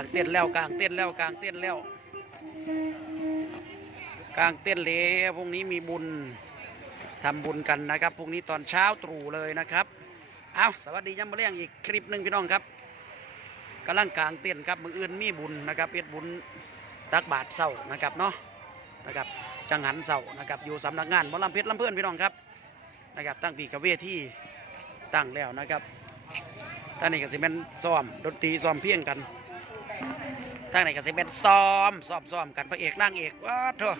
างเต้นแล้วกลางเต้นแล้วกลางเต้นแล้วกลางเต้นแล้วพรุ่งนี้มีบุญทำบุญกันนะครับพรุ่งนี้ตอนเช้าตรู่เลยนะครับเอาสวัสดีย้ำมาเลี้ยงอีกคลิปหนึ่งพี่น้องครับกำลังกลางเต้นครับมืออื่นมีบุญนะครับเอ็ดบุญตักบาทเศร้านะครับเนาะนะครับจังหันเศร้านะครับอยู่สำนักงานหมอลำเพชรลำเพื่อนพี่น้องครับนะครับตั้งปีกับเวที่ตั้งแล้วนะครับท่านนี้ก็สิเป็นซ้อมดนตรีซ้อมเพียงกัน ทานนี้ก็สิเป็นซ้อมซ้อมซ้อมกันพระเอกนางเอกว้าเถอะ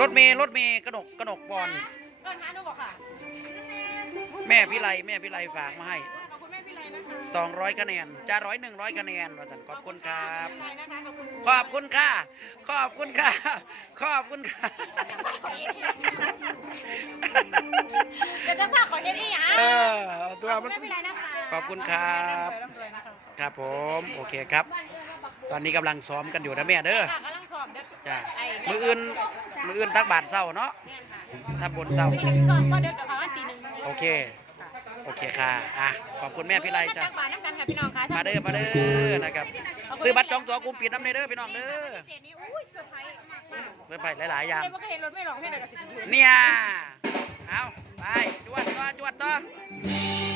รถเมย์รถเมย์กระหนกกระหนกบอลเอิญหาหนูบอกค่ะแม่พิไลแม่พิไลฝากมาให้ขอบคุณแม่พี่ไรนะคะ200คะแนนจะร้อยหนึ่งร้อยคะแนนวาสันขอบคุณครับ พี่ไรนะคะขอบคุณขอบคุณค่ะ ขอบคุณค่ะ ขอบคุณค่ะ เดี๋ยวจะพาขอเฮ็ดอีหยังเออตัวขอบคุมัณน แม่พี่ไรนะคะขอบคุณครับร่ำรวยนะคะ ครับผมโอเคครับ ตอนนี้กำลังซ้อมกันอยู่นะแม่เด้อค่ะกำลังสอบเด็ดจ้ามืออื่นมืออื่นตักบาทเศร้าเนาะแม่นค่ะถ้าบนเศร้า นี่กับพี่สอบก็เด็ดเดี๋ยวค่ะวันตีหนึ่งโอเค โอเคค่ะอะขอบคุณแม่พิไลจ้ะจักบาทน้ำกันค่ะพี่น้องค่ะมาเด้อมาเด้อนะครับ ซื้อบัตรจองตั๋วกลุ่มปิดน้ำในเด้อพี่น้องเด้อเศษนี้อุ้ยเซอร์ไพรส์มากมากเพื่อไปหลายๆอย่าง เดี๋ยวไม่เคยเห็นรถไม่หลงแค่ไหนกับสิบเดือน เนี่ย เอาไป จวดต่อจวดต่อ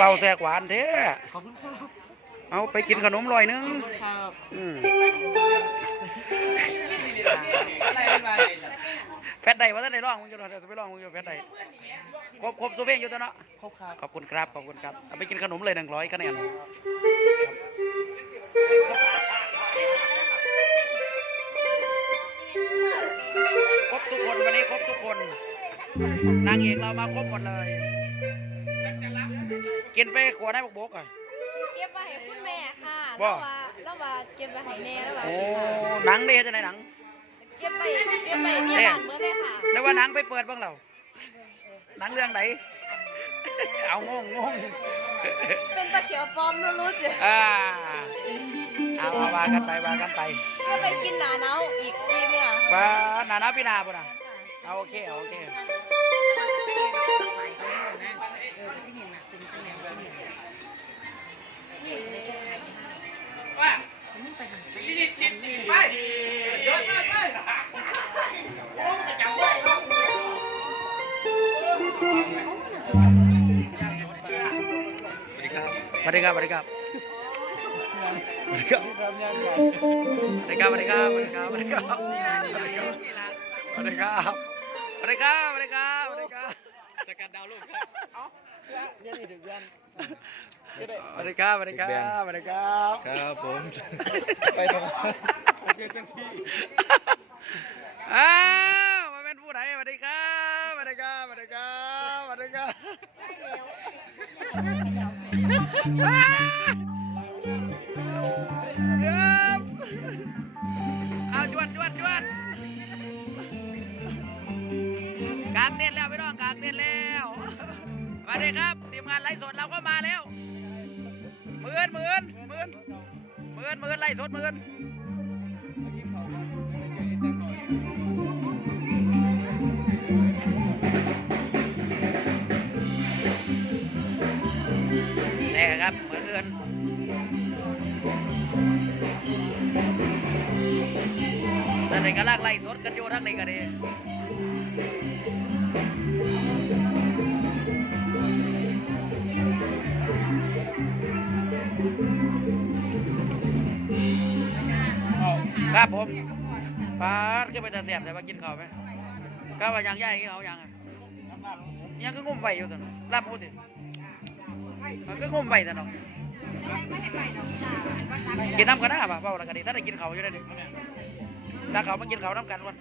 เป่าแสกหวานเท้เอาไปกินขนมลอยหนึงครับอืมอะไรอะไรแฟดใดว่าท่านได้ร้องมึงอยู่เนาะเดี๋ยวจะไปร้องมึงอยู่แฟดใดครบครบสุเพลงอยู่ตัวเนาะครบครับขอบคุณครับขอบคุณครับเอาไปกินขนมเลยหนึ่งร้อยคะแนนครบทุกคนวันนี้ครบทุกคน นางเอกเรามาครบหมดเลย กินไปขวดได้บกบกอะ เก็บไว้ให้คุณแม่ค่ะบ่ แล้วว่าแล้วว่าเก็บไว้ให้แน่แล้วว่าโอ้สิค่ะหนังเด้จะไหนหนัง เก็บไปเก็บไปเมียบ้านเมื่อเลยค่ะแล้วว่าหนังไปเปิดบ้างเราหนังเรื่องไหน เอางงงงเป็นตะเขียวปลอมรู้ๆจ้ะอ่าเอาเอาว่ากันไปว่ากันไปเก็บไปกินหนาหนาวอีกปีหนึงอะว่าหนาหนาพี่นาปุ่นอะเอาโอเคเอาโอเค สวัสดีครับสวัสดีครับสวัสดีครับสวัสดีครับสวัสดีครับสวัสดีครับสวัสดีครับสวัสดีครับสวัสดีครับสวัสดีครับสวัสดีครับสวัสดีครับสวัสดีครับ สกัดดาวลูกครับเนี่ยนี่ถึงยันสวัสดีครับสวัสดีครับสวัสดีครับครับผมไปตรงเจอกันที่อ้าวมาเป็นผู้ไหนสวัสดีครับสวัสดีครับสวัสดีครับสวัสดีครับอ้าวเดี๋ยวเอาจวดจวดจวดกางเต้นแล้ว พี่น้องกเต้นแล้วสวัสดีครับทีมงานไลฟ์สดเราก็มาแล้วหมื่นหมื่นหมื่นหมื่นหมื่นไลฟ์สดหมื่นนี่ครับเหมือนอื่นแต่ในกระลากไล่สดกันอยู่ทั้งนี้ก็ดี ครับผมปาดขึ้นไปแต่เสียบแต่ว่ากินข้าวไหมก็ว่ายังย่ายกินข้าวยังอะยังก็งุ่มไฟอยู่สิลาบหมูติมันก็งมไปแต่เนาะกินน้ำกันนะป่ะเปล่าละกันดิถ้าได้กินเขาวอยู่ได้ดิถ้าเขามากินเขาวน้ำกันวัน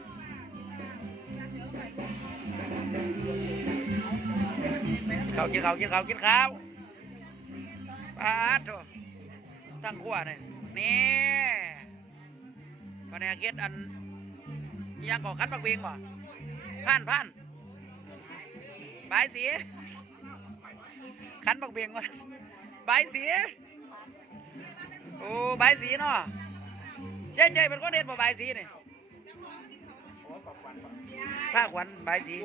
เขาวกินเขาวกินเขาวกินข้าวปาดโถตั้งขั้วเนี่ยนี่ ปแนกเฮ็ดอันอิหยังก่อคันบักเบงบ่ผ่านผ่านบายสีคันบักเบงบ่บายสีโอ้บายสีเนาะยายใจเป็นคนเฮ็ดบ่บายสีนี่ผ้าขวัญบายสี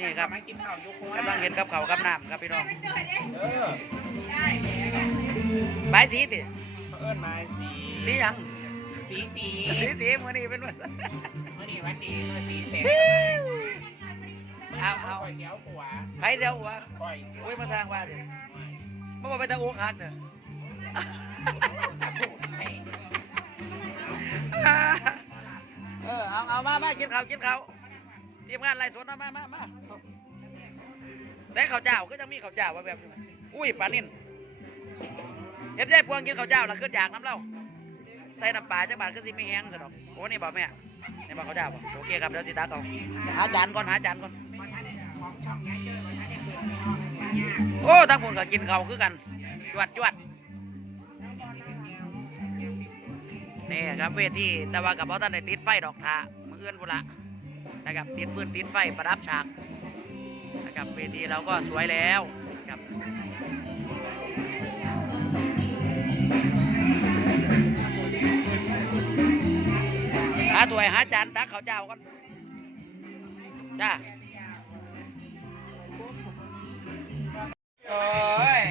นี่ครับกำลังเห็นกับเขาวกับน้ำครับพี่น้องเออบายสีติเอิ้นมาสีสีหยัง สีสีสีสีมือนี่เป็นวันมื่อนี้วันดีมื่อสีเสร็จเอาเอาคอยเสียวหัวไผเสียวหัวคอยโอ้ยมาสร้างว่าสิมาบอกไปตะโอกหักเถอะเออเอาเอามามากินข้าวกินข้าวทีมงานไล่สวนเอามามามาใส่ข้าวเจ้าก็จะมีข้าวเจ้าว่าแบบนี้อุ้ยปลานิ่นเห็นได้พวงกินข้าวเจ้าแล้วขึ้นอยากน้ำเหล้า ใส่น้ำปลาจักบาทก็สิไม่แห้งซะดอกโอ้นี่บอกแม่นี่บอกเขาเจ้าบ่โอเคครับเดี๋ยวสิตักเอาหาจานก่อนหาจานก่อนโอ้ทั้งคนก็กินเขาคือกันจวดจวดนี่ครับเวทีแต่ว่ากับเพราะท่านได้ติดไฟดอกทามือเอื้อนพุนละนะครับติดฟืนติดไฟประดับฉากนะครับเวทีเราก็สวยแล้ว ถ้วยหาจานตักข้าวเจ้าก่อนจ้าโอ้ย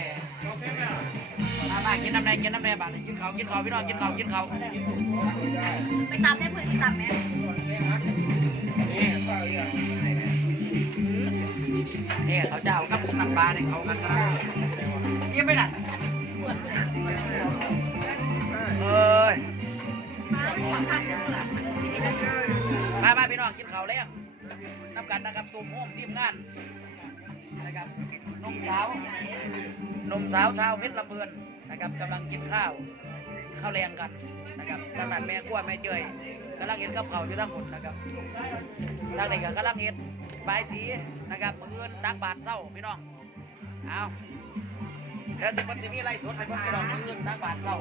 มามากินน้ำแดงกินน้ำแดงบาดนี้กินข้าวกินข้าวพี่น้องกินข้าวกินข้าวไปตามได้เพื่อนไปตามไหมนี่ข้าวเจ้ากับน้ำปลาเนี่ยเขากันกันนะกินไปนั่นเอ้ยขอพักนึงเหรอ มามาพี่น้องกินข้าวแรงน้ำกันนะครับตุ่มโฮมทีมงานนะครับนมสาว นมสาวชาวเพชรลำเพลินนะครับกำลังกินข้าวข้าวแรงกันนะครับทางนั้นแม่กลัวแม่เจยกำลังเห็นกับเขาอยู่ทั้งหมดนะครับทางนี้ก็กำลังเห็นบสีนะครับมืออื่นตักบาทเศร้าพี่น้องเอา เดี๋ยวสิมันจะมีไล่สดให้เพิ่นพี่น้องมืออื่นตักบาทเศร้า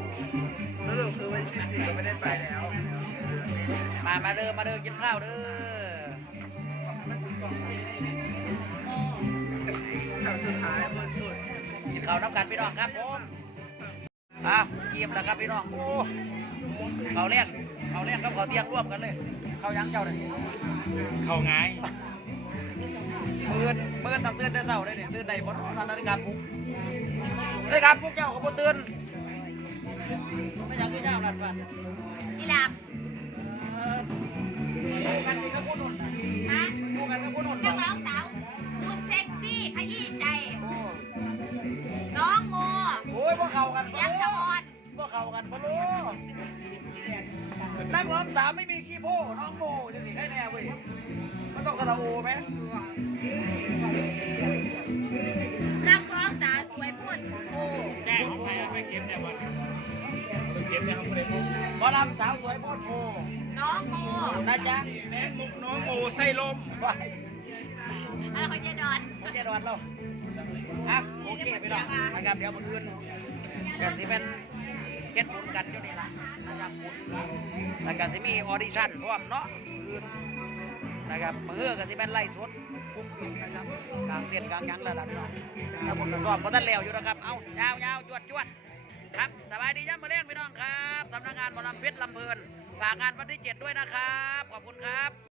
สรุปคือวันที่สี่ก็ไม่ได้ไปแล้ว มามาเด้อมาเด้อกินข้าวเด้อข่าวสุดท้ายมันสุดกินข้าวน้ำกันพี่น้องครับผมอะยิ้มแล้วครับพี่น้องโอ้เขาเล่นเขาเล่นกับเขาเตียงร่วมกันเลยเขายั้งเจ้าเลยเขาง่ายมื่นมื่นต้องตื่นแต่เช้าเลยเนี่ยตื่นได้บนนอนนาฬิกาปลุก นาฬิกาปลุกเจ้าก็บ่ตื่นไม่อยากตื่นเจ้าหลับฝันอีหลับเออดูกันสิครับผู้นุ่นน่ะฮะดูกันกับผู้นุ่นนักเนาะร้องสาวคุณเซ็กซี่ขยี้ใจโอ้น้องโมโอ้ยพวกเขากันเสียงสะออนพวกเขากันพะโล้นักร้องสาวไม่มีขี้โพ่น้องโมจะสิใครแน่เว้ยมันต้องสระโอไหม ไปเก็บเนี่ยวันไปเก็บเนี่ยเขาไม่ได้พบหมอลำสาวสวยโพดโพน้องโมนะจ๊ะแมงมุกน้องโมไส้ลมไว้อะไรเขาจะดอนผมจะนอนเราอะโอเคพี่น้องนะครับเดี๋ยวมื่อคืนเดี๋ยวสิเป็นเฮ็ดบุญกันอยู่นี่ล่ะนะครับบุญแล้วก็สิมีออดิชั่นพร้อมเนาะคืนนะครับมือก็สิเป็นไล่สดปุ๊บนะครับกลางเตียนกลางหยังแล้วล่ะพี่น้องถ้าผมก็ซ้อมบ่ทันแล้วอยู่นะครับ เอายาวยาวจวดจวด ครับสบายดีย่ำมาเลี้ยงพี่น้องครับสำนักงานหมอลำเพชรลำเพลินฝากงานวันที่ 7 ด้วยนะครับ ขอบคุณครับ